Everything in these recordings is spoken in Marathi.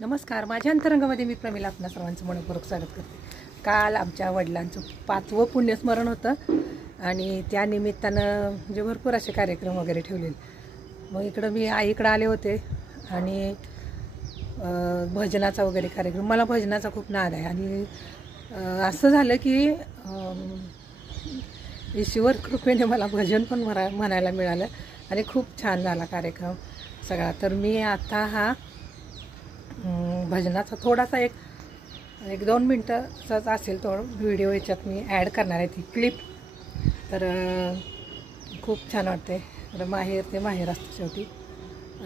नमस्कार, माझ्या अंतरंगामध्ये मी प्रमिला आपणा सर्वांचं मनपूर्वक स्वागत करते। काल आमच्या वडिलांचं 5वं पुण्यस्मरण होतं आणि त्या निमित्तानं म्हणजे भरपूर असे कार्यक्रम वगैरे ठेवलेले। मग इकडं मी आईकडे आले होते आणि भजनाचा वगैरे कार्यक्रम, मला भजनाचा खूप नाद आहे आणि असं झालं की ईश्वर कृपेने मला भजन पण म्हणायला मिळालं आणि खूप छान झाला कार्यक्रम सगळा। तर मी आता हा भजनाचा थोडासा एक 2 मिनटाचाच असेल तो व्हिडिओ याच्यात मी ॲड करणार आहे, ती क्लिप। तर खूप छान वाटते। तर माहेर ते माहेर असतं शेवटी।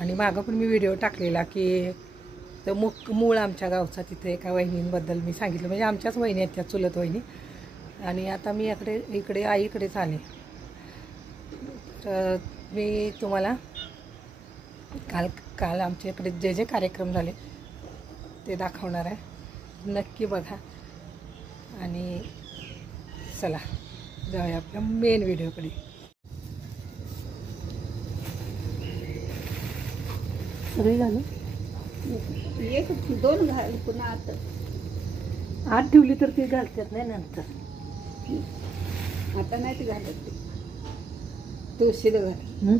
आणि मागं पण मी व्हिडिओ टाकलेला की तो मूळ आमच्या गावचा, तिथे एका वहिनींबद्दल मी सांगितलं, म्हणजे आमच्याच वहिनी आहेत त्या, चुलत वहिनी। आणि आता मी इकडे आईकडेच आले। तर मी तुम्हाला काल आमच्या इकडे जे कार्यक्रम झाले ते दाखवणार आहे, नक्की बघा। आणि चला जाऊया आपल्या मेन व्हिडिओकडे। सगळी घालू, 1-2 घाल, पुन्हा आत ठेवली तर ती घालतात नाही नंतर। आता नाही ती घालत, तुळशीला घाल,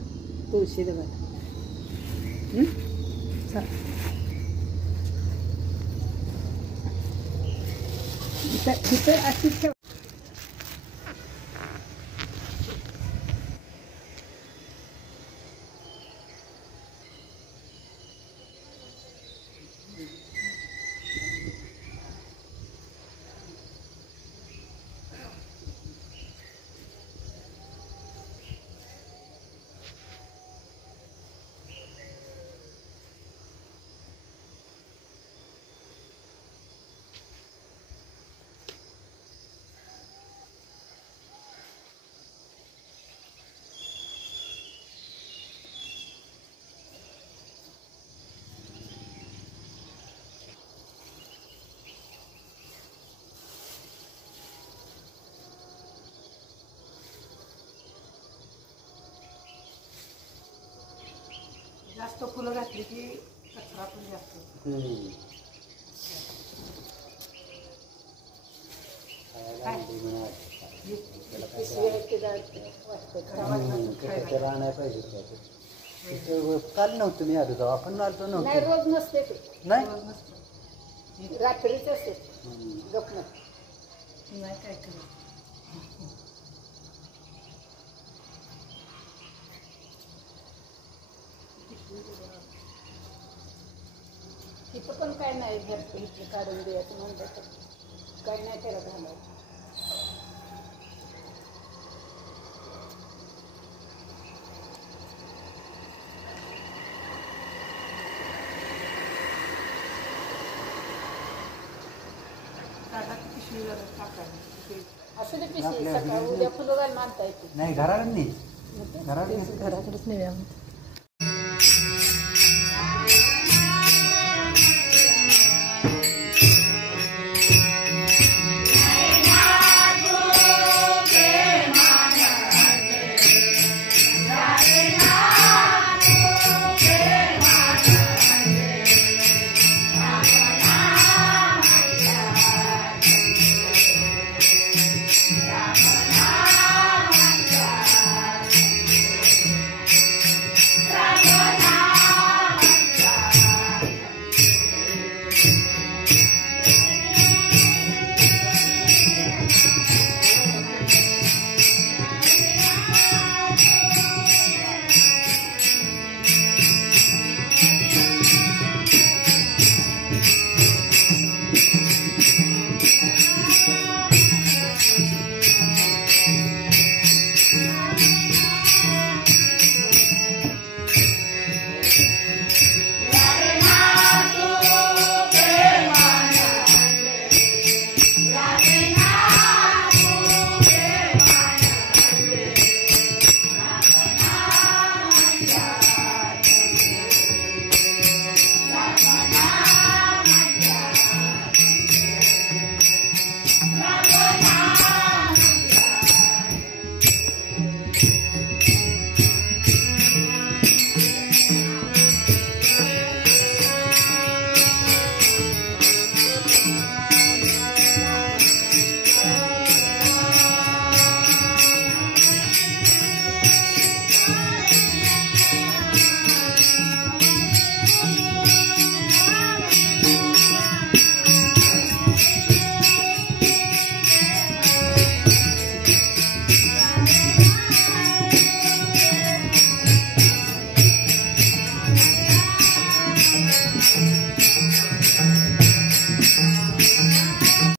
तुळशीला घाल। तिथं अशी ठेव। जास्त फुलं घातली की कचरा पण जास्त काल नव्हतं मी आलो, आपण आलो नाही, रोज नसते ते, नाही रात्रीच असते गपन। नाही काय करायचं। तिथं पण काय नाही, घरचं इथलं काढून द्यायचं म्हणलं तर काय नाही त्याला घालायचं। असं ते पिशवी सकाळ उद्या फुलं घाल मानता येते नाही, घराकडे नाही, घराकडेच नाही आम्ही।